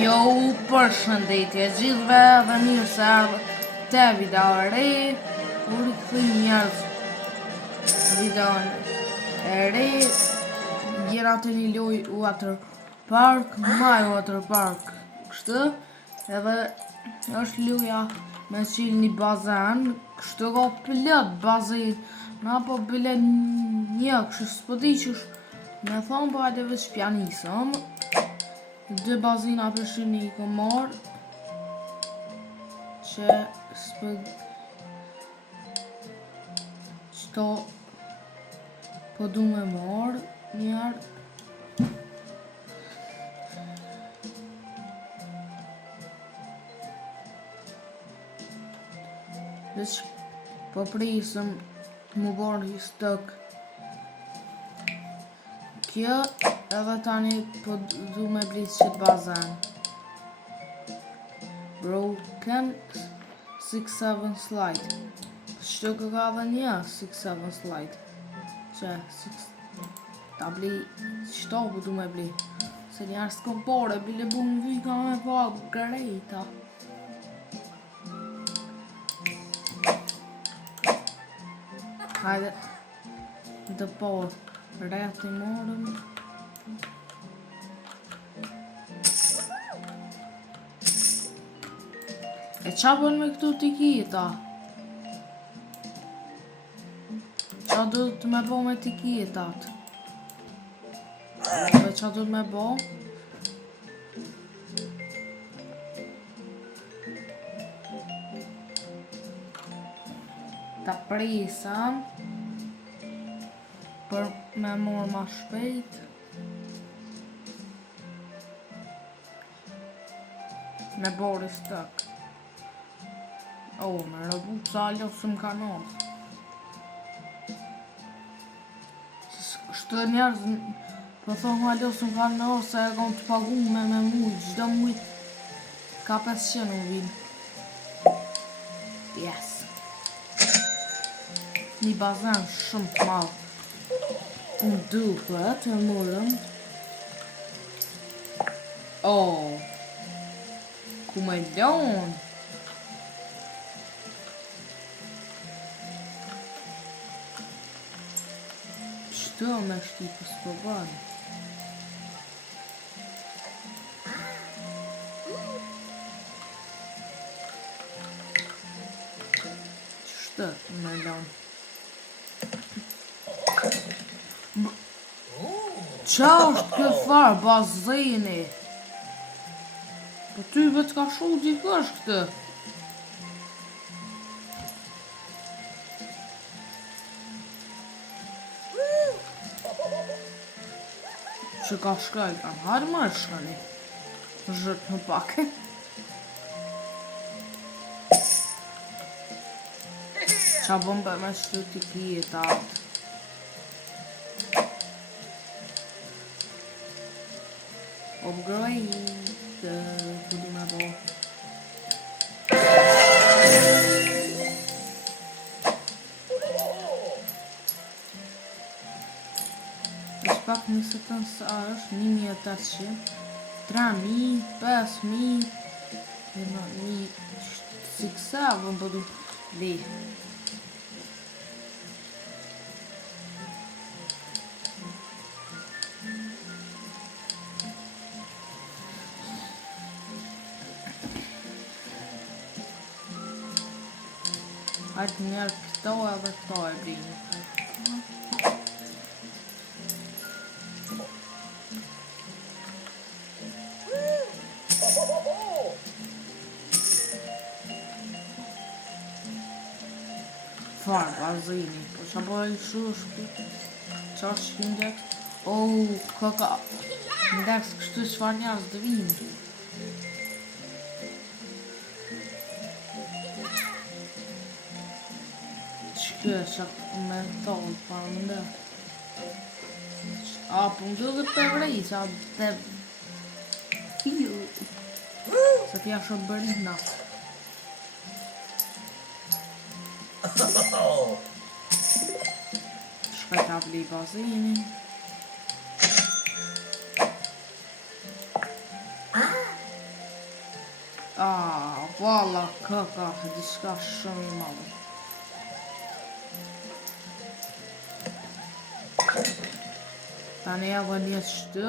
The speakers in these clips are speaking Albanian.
Jo, përshëndetje gjithve dhe mirë se ardhët te video e re. U rikëthim njerëz videon e re. Gjera të një loj water park, my water park. Kështu edhe është loja me qilë një bazen. Kështu ka plot bazen. Na po bile një kështu s'po di qësh me thonë, po hajde veç pjanisëm. Dë bazina përshin i ko marrë që qëto po du me marrë njerë. Veç po prisëm mu borë i stëk. Kjo edhe tani po du me blit qëtë bazen. Broken 6-7 slide. Shtu ka dhe një 6-7 slide. Që ta bli qëto po du me bli. Se njerë s'ko pore, bile bu në vika me pa grejta. Hajde dhe po rreti morëm. E qa bën me këtu t'i kita? Qa do të me bo me t'i kitat? Qa do të me bo? Ta prisam për me morë ma shpejt. Me bori stëk. Me rëbu sa losëm ka nësë. Shtë njerëz po thonë ma losëm ka nësë se e kom të pagu me mujt. Gjdo mujt ka 500 u vinë. Yes. Një bazen shumë të malë. Unë duhet e morëm. Ku me lonë? Qëto me shti për s'po banë? Qështë me lonë? Qa është këtë farë bazeni? Po ty vetë ka shu dikush këtë? Që ka shkaj kanë harë më shkani. Zhëtë në pak. Qa bëmbe me shtu t'i kjetat? Upgrade të du me bo. Është pak nëse të nësa është 1800, 3000, 5000, 6-7 po du li. Hajtë njerë këto edhe këto e blinë. Farë, bazini. Po që po e shu shpi? Qa është indeks? Këka. Indeks kështu shfar njerës të vinë. Kjo është me thonë, parë më ndë. Po më duhet të vrej, sa të fil. Se t'ja shumë bërina. Shkaj ta bli bazinin. 5 Valla, ka diçka shumë e madhe. Tani javë një shtë,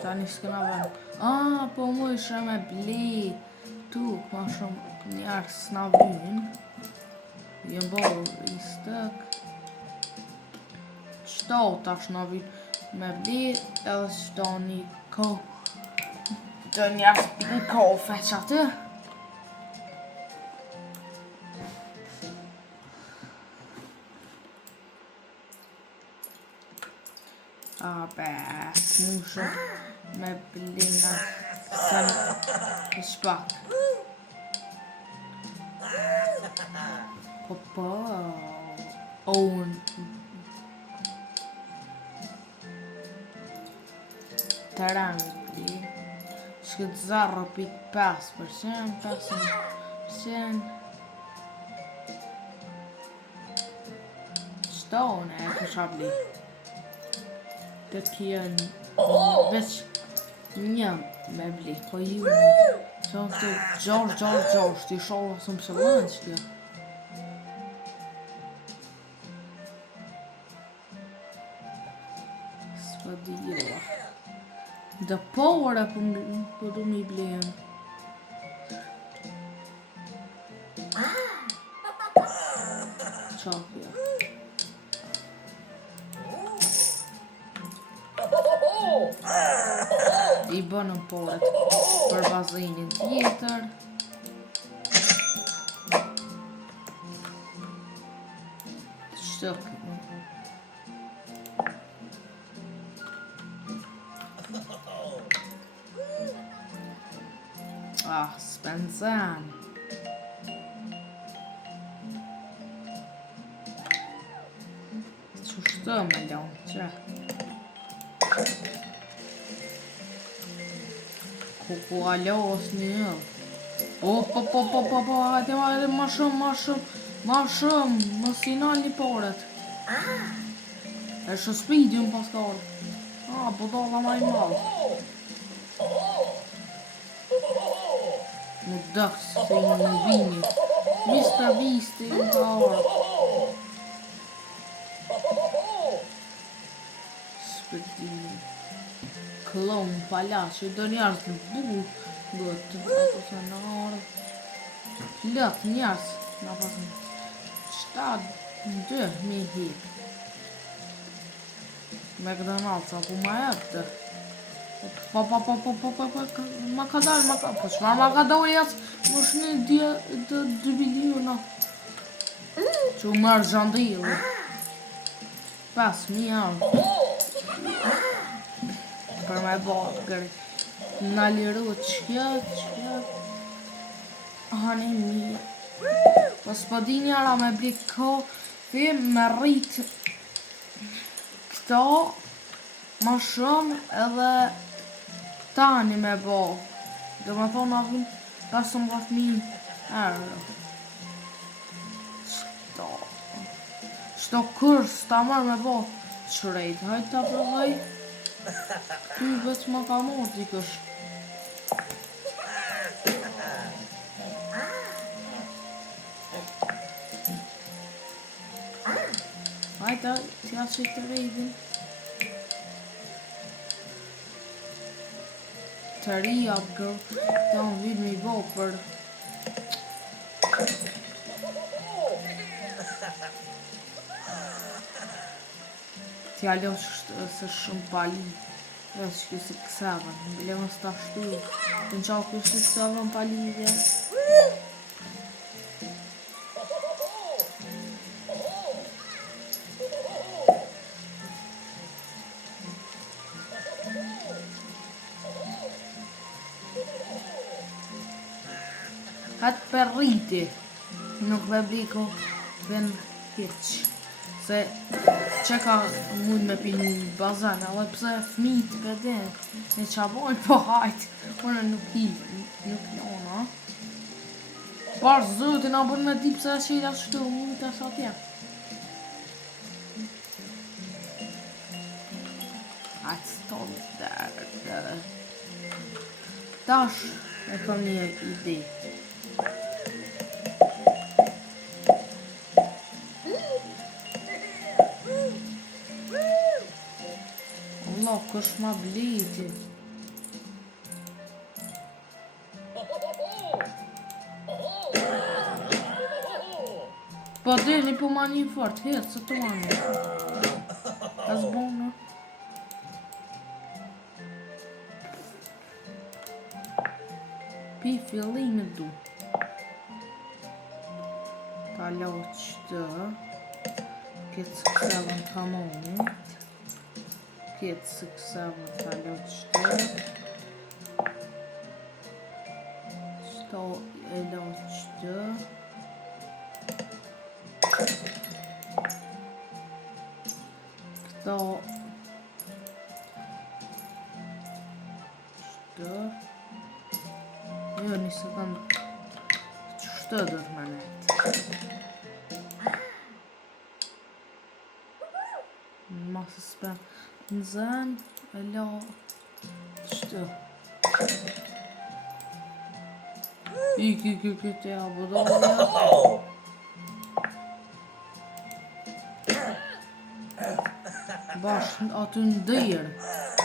tani s'kena vend. Po mu isha me ble. Tuk, ma shumë njerës s'na vynë. Jem bërë i stëk. Qëto tash na vynë me ble, edhe qëto një kohë. Të njerës në kofe që atë. Muszę me blina sen szpak. Popo. Tarangi. Shkët 0.5%, 5%. Stone e kisha bli. Të kjen veç një me bli, po ju që këtë gjosh, t'i shohë së më sëllën që kjo. S'pa dhjela. Dhe pore po du mi blijen. Qa kjo? I bënëm poret për bazinin tjetër. Shtëk. Spenzen. Që shtë me ljonë, që? Po alos një. Po, hajde ma shumë, më sinal një poret. E shë speedium pas ka orë. Po dolla ma i malë. Më dëks se në vini. Vista i ka orë. Speedium. Klon palacio, do njerës në butë, apo se në orë. Plët njerës, në pasën 7-2 hip. McDonald's, apo ma jepte. Po, ma ka dalë, po qëmar ma ka dalë jasë, më shni 2 biliona. Që u mërë gjandilë. 5.000 euro. Për me bërë gërë. Në liru qëtë. Hani mirë. Pas po di njëra me blik kofi me rritë këto ma shumë edhe tani me bërë. Dhe me thonë avim 15.000 euro. Qëto kurs ta marrë me bërë qërejt. Hajtë ta përvaj. Ty vetë ma ka morë dikush. Hajta, t'ja që të rejdin. Të rija, girl. Ta në vid me i bo për... T'ja leo se shumë pali. Dhe që kësë kësavën, në bile më sta shtu. Të në qa kësë kësavën pali dhe. Hatë për rriti. Nuk me bliko dhe në hiq. Se që ka mund me pi një bazan, ale pëse fmit për dhe në qabojnë po hajtë, unë nuk jona. Parë zëti nga bërë me di pëse e qëjta qëtu, mund të sa tje. Hajtë stolë dërë. Tash e kom një ide. kush ma bliti. Po deli po ma një fort, hecë se të mani. As bonë. Pi fillimit du. Ta lo qëtë. Këtë suksevën të monit. Këtë suksevën ta lo qëtë. Qëto e lo qëtë. Këto qëtë. Jo, një sekundë. Qështë do të menet? Masë s'pem në zën, e la qëtë. Iki këtë ja bëdoja. Bashkë aty në dyrë.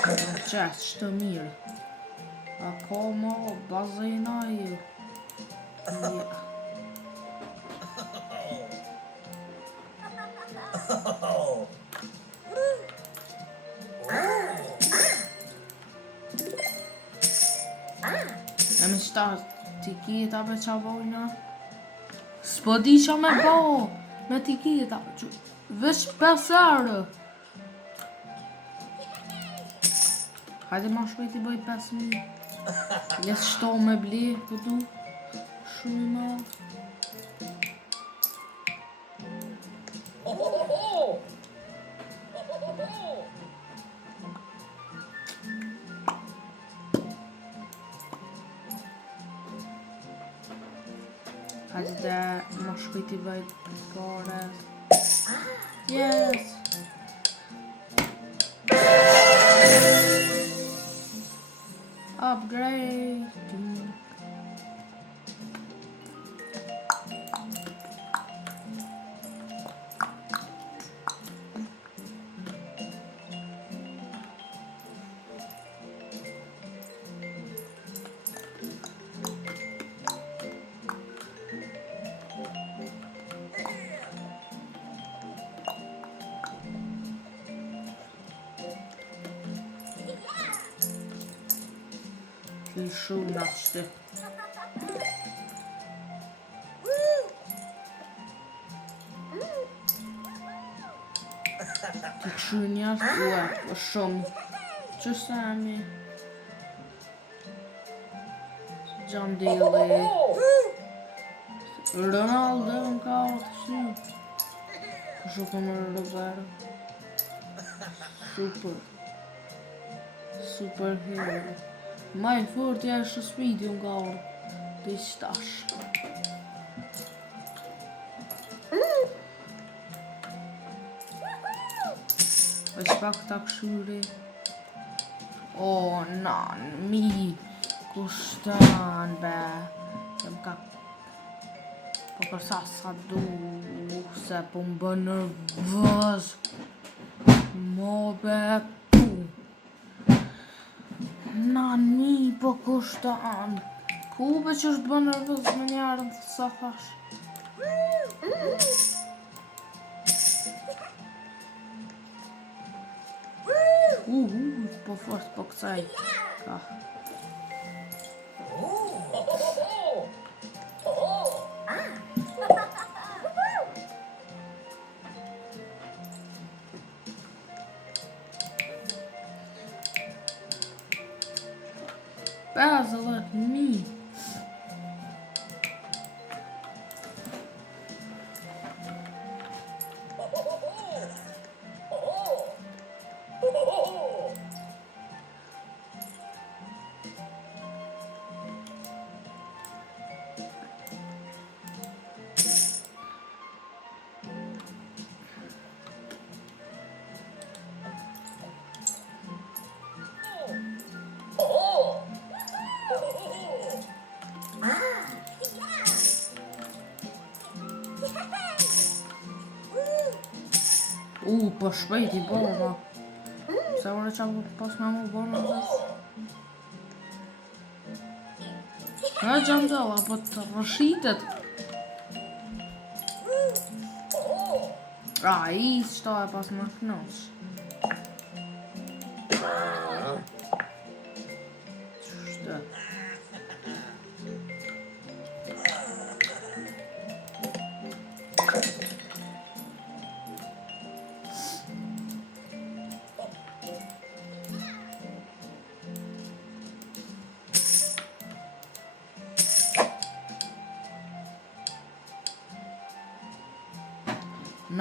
Në qesë qëtë mirë. A ka ma bazena ju. E me qëta t'i kita me qa bojna. S'po di qa me bo me t'i kita. Vesh 5 erë. Hajde ma shpejt i bëj 5.000. Les shto me ble, po du. Shumë ma. Hajde dhe ma shpejt i bëj pare. Yes! Upgrade. Ti shumë nga qëtë. Ti këshu njërë, ue, po shumë. Që sami? Gjam dili. Ronaldo në ka të shi. Këshu këmë Roberto. Super hero. Mai fort është speedi nga orë. Dhe qëtash. është pak ta këshyri. O, nan, mi, kushtan, be. Jem ka... Po përsa sa du, se po më bë nervëz. Mo be, pu. Nan, mi, po kushtan. Ku be që është bë nervëz me njarën të sa thash. Po fort po kësaj. Ka. Bazëllet mi. Po shpejt I bova. Se ora qa pas me mu bonë atës. Ja Gjandela, po të rëshitet. I qëto e pas më knosh. Qështë?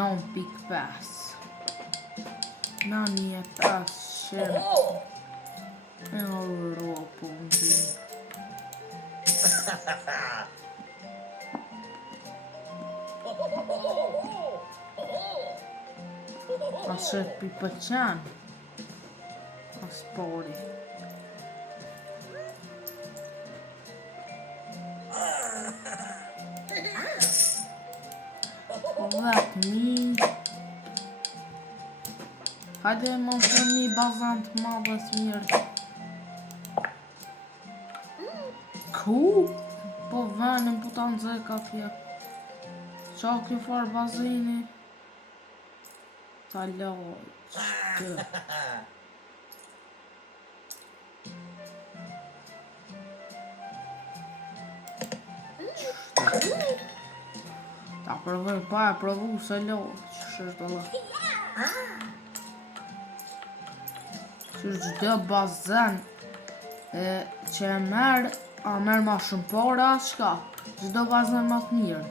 Non pick pass. Non je pass shit. Euro punti. A se pipëqan. A spori. Let me. Hajde më të një bazant madhës mirë. Po venën po ta nëzëka fje. Qa kjo farë bazini? Ta lojë qëtë. Ta provoj pa e provu se lojë që është dhe. Që gjdo bazen që e merë, a merë ma shumë para, qka? Gjdo bazen ma të mirë.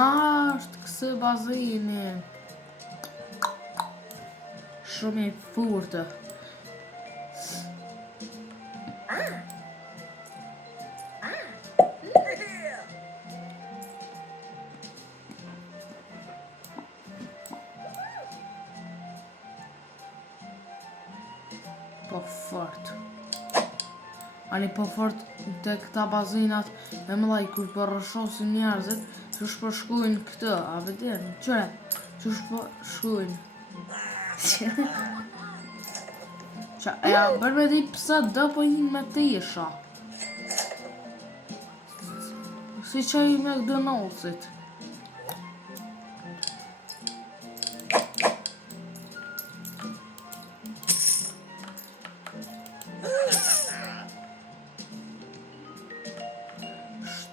Është këse bazeni. Shumë i furtë. Po fort. Ani po fort të këta bazinat e mëllaj kur përrëshosin njerëzit që shpërshkujnë këtë, a vedin, qëre, që shpërshkujnë. Qa e a bërë me di pëse do po hinë me tisha. Si që i McDonald's-it.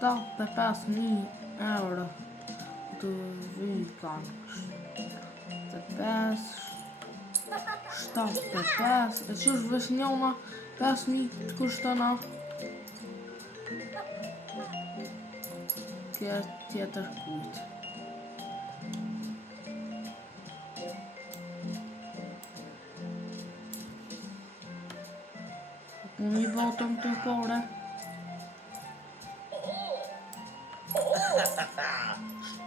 €75.000 të vikan. 75, e që është vesh njona 5.000 të kushtëna. Kjo tjetër kujt. Unë I botëm të pore.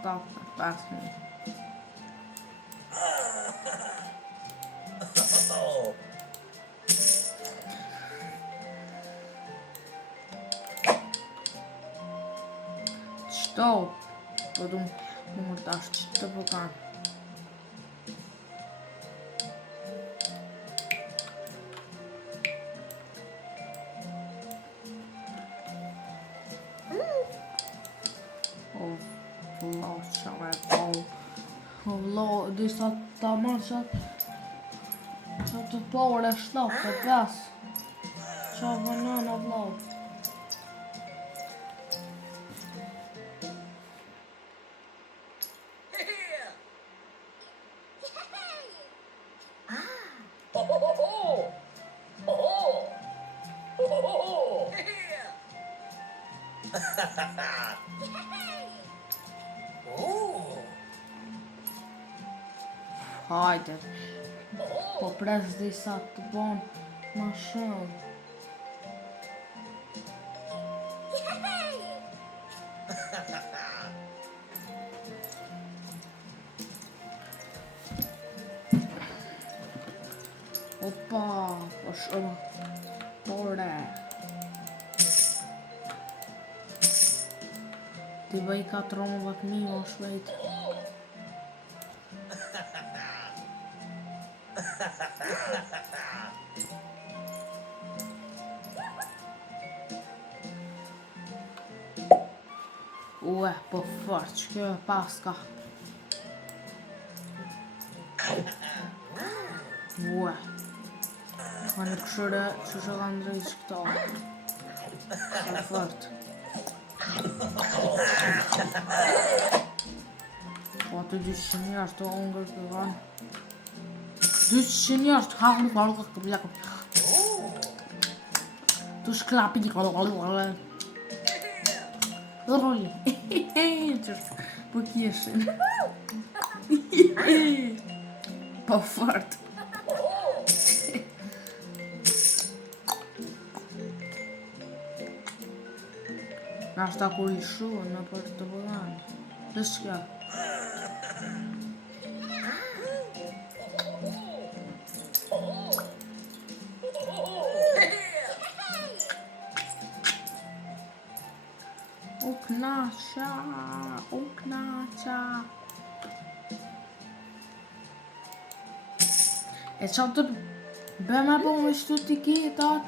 75.000. Qëto? Po du më mërtash qëtë po kanë. Vëllau qa me pau. Vëllau, disa ta marrë qa të pore 75. Qa banana vëllau. Hajde. Po pres disa të bon ma shumë. Opa, po shumë. Pore. Ti bëj 14.000 më shvejt. Ue, po fort, që kjo e paska. Ue. Ma në këshëre që që ka ndrejt këto. Sa fort. Po atë 200 jashtë të ongër të vanë. 200 jashtë, haqë në këllë. Tu shklapi një këllë. Roli. Po kjeshin. Po fort. Nashta kur I shuën në për të vëllanë. Dhe shkja. U knaqa. E qa të bëme po me shtu tiketat?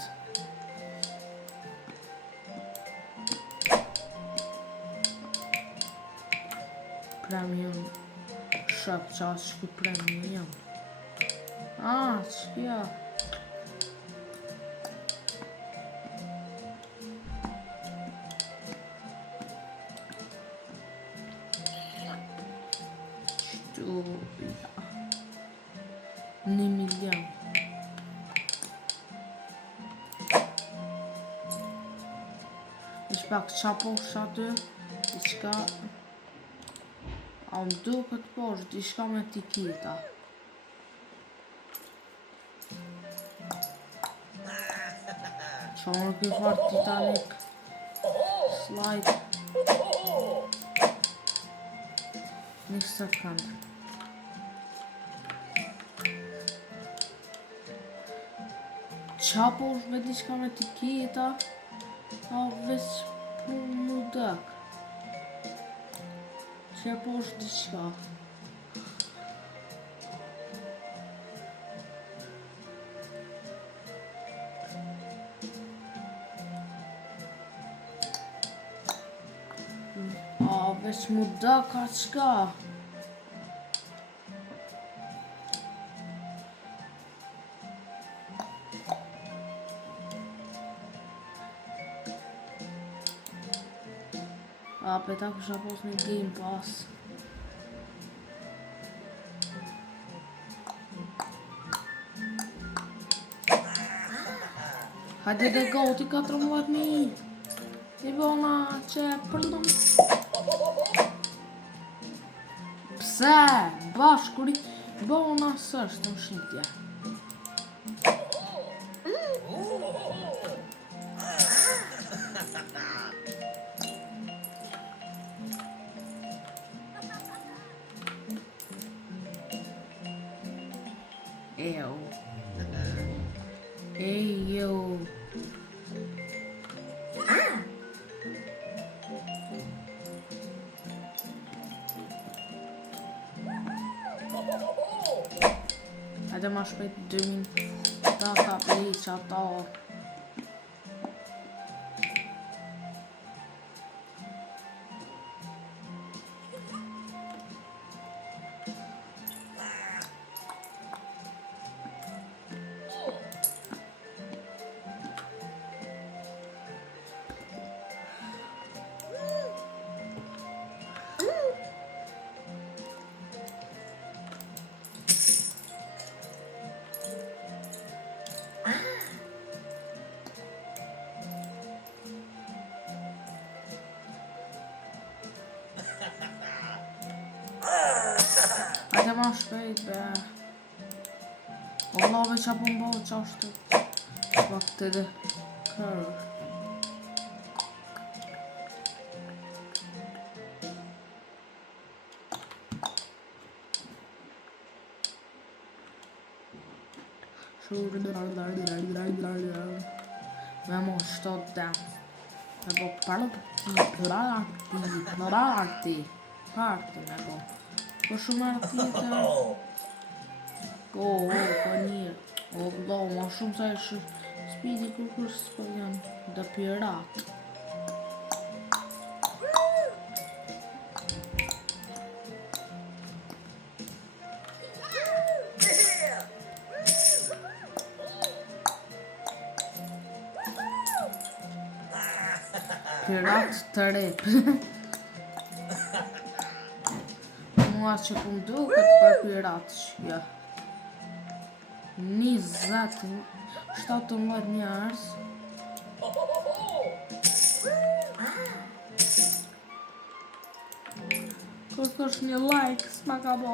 Premium shop qa shku premium. Qëja. Qëtuja. 1 milion. Ish pak qa posh aty, diçka. A më duket posh, diçka me tiketa. Qa më kjo fart Titanic. Slide. 1 sekund. Qa posh me diçka me tiketa. A veç për më dëk. Qa posh diçka. A veç më dëk a qka. A peta kusha pos një Game Pass. Hajde dhe goti 14.000. I bona që përdom. Pse? Bashkuri bona sështë në shqitje. Ejo. Hajde ma shpejt 2 minuta ka play qatar. Hajde ma shpejt be. Allah veç apo mbo qashtu. Bak të dhe kërë. Me mo 7 dance. Me bo party me bo. Po shumë artite. Po një. O vlo, ma shumë sa e Speedy kur s'po janë dhe pirat. pirat të rep. Mua që kum duket për pirat që 17 njerëz. Kërkosh një like, s'ma ka bo.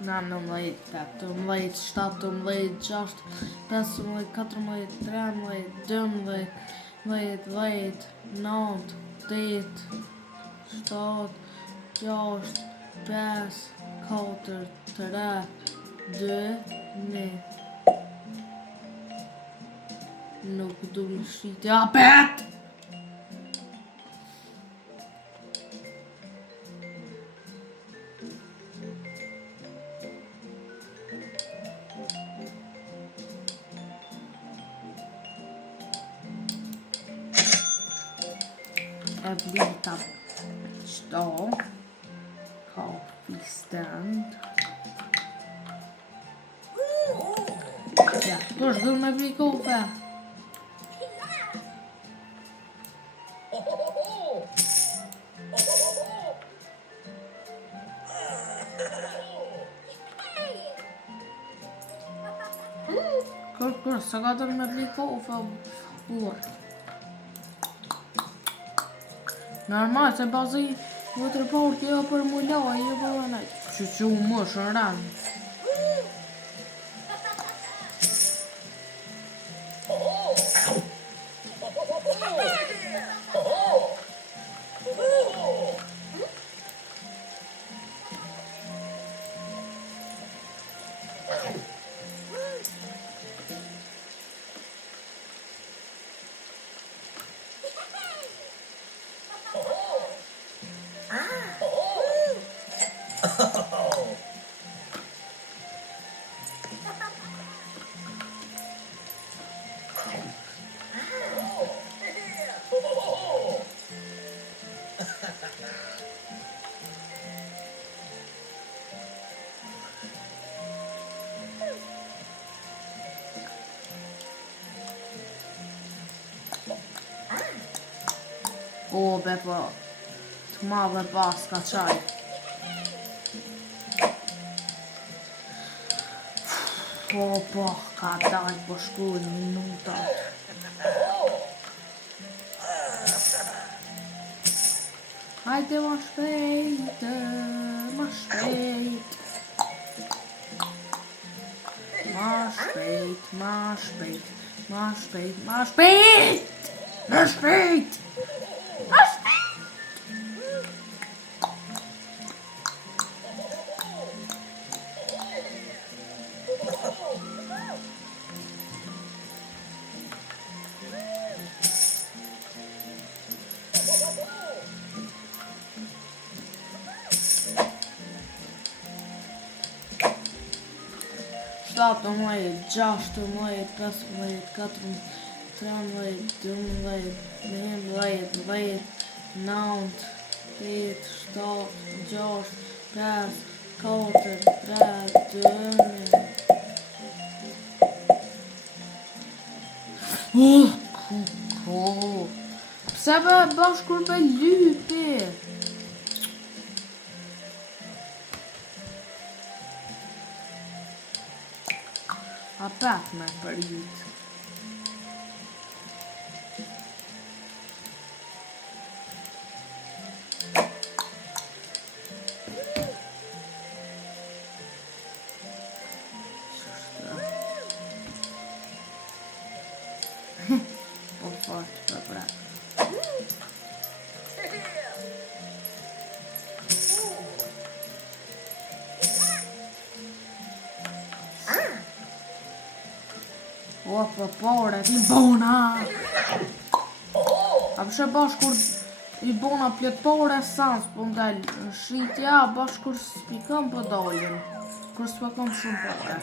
Na 19, 18, 17, 16, 15, 14, 13, 12, 10, 9, 8, 7, 6, 5, 4, 3, 2, 1. Nuk du më shqitja apet! E blita qëto coffee stand. Ja, kush du me bli kofe? Kush, sa ka të me bli kofe? Normal, se bazi vëtër por kjo për mulaj, jo për vënaj. Që më shëran. O, be po, të madhe pas ka qaj. Po, ka daj po shkull minutat. Hajde ma shpejt, ma shpejt. Ma shpejt, ma shpejt, ma shpejt, ma shpejt, ma shpejt. Shtatë mëjt, 6 mëjt, 5 mëjt, 4 mëjt, 3 mëjt, 2 mëjt, 1 mëjt, 9, 8, 7, 6, 5, 4, 3, 2, 1. Pse be bashkur me lypi? Apet me për jit. Po fort për brak. O, për pore, ti bona! A përshë bashkur i bona plet pore sans, po ndel shritja bashkur s'pikëm për dollin. Kur s'pikëm shumë pore,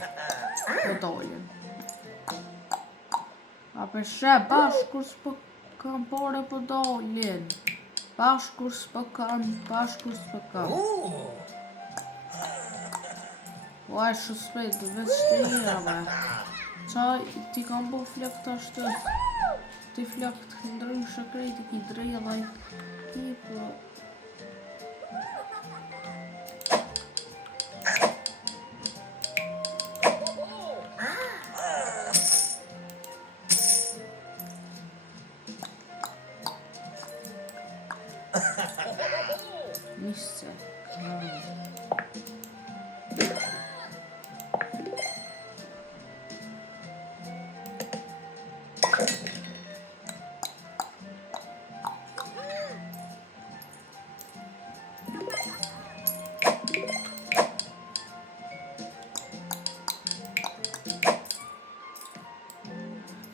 për dollin. A përshë bashkur s'pikëm pore për dollin. Bashkur s'pikëm. Ua e shpejt, veç të irave. Qaj, ti kam bo flak të ashtë. Ti flak të ndryshe krejt i ki drejlaj. Ti po... Nisë.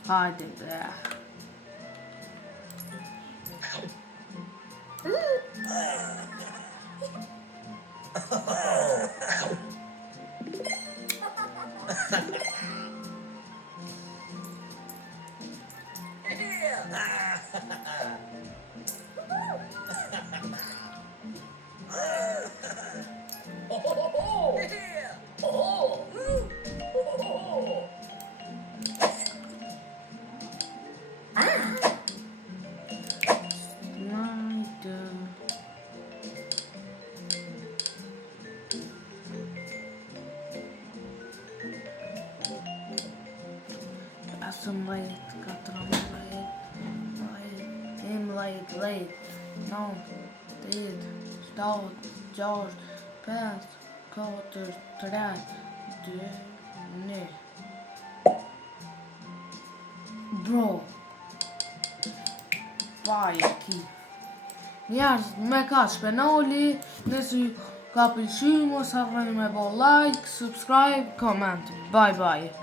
Hajde bre. Some late, got them late, no, did, stout, George, pass, quarter, tre, ne. Bro, vaj ki. Njerëz, me ka shpenoli, nëse ka pëlqyer mos harroni me bo like, subscribe, comment. Bye bye.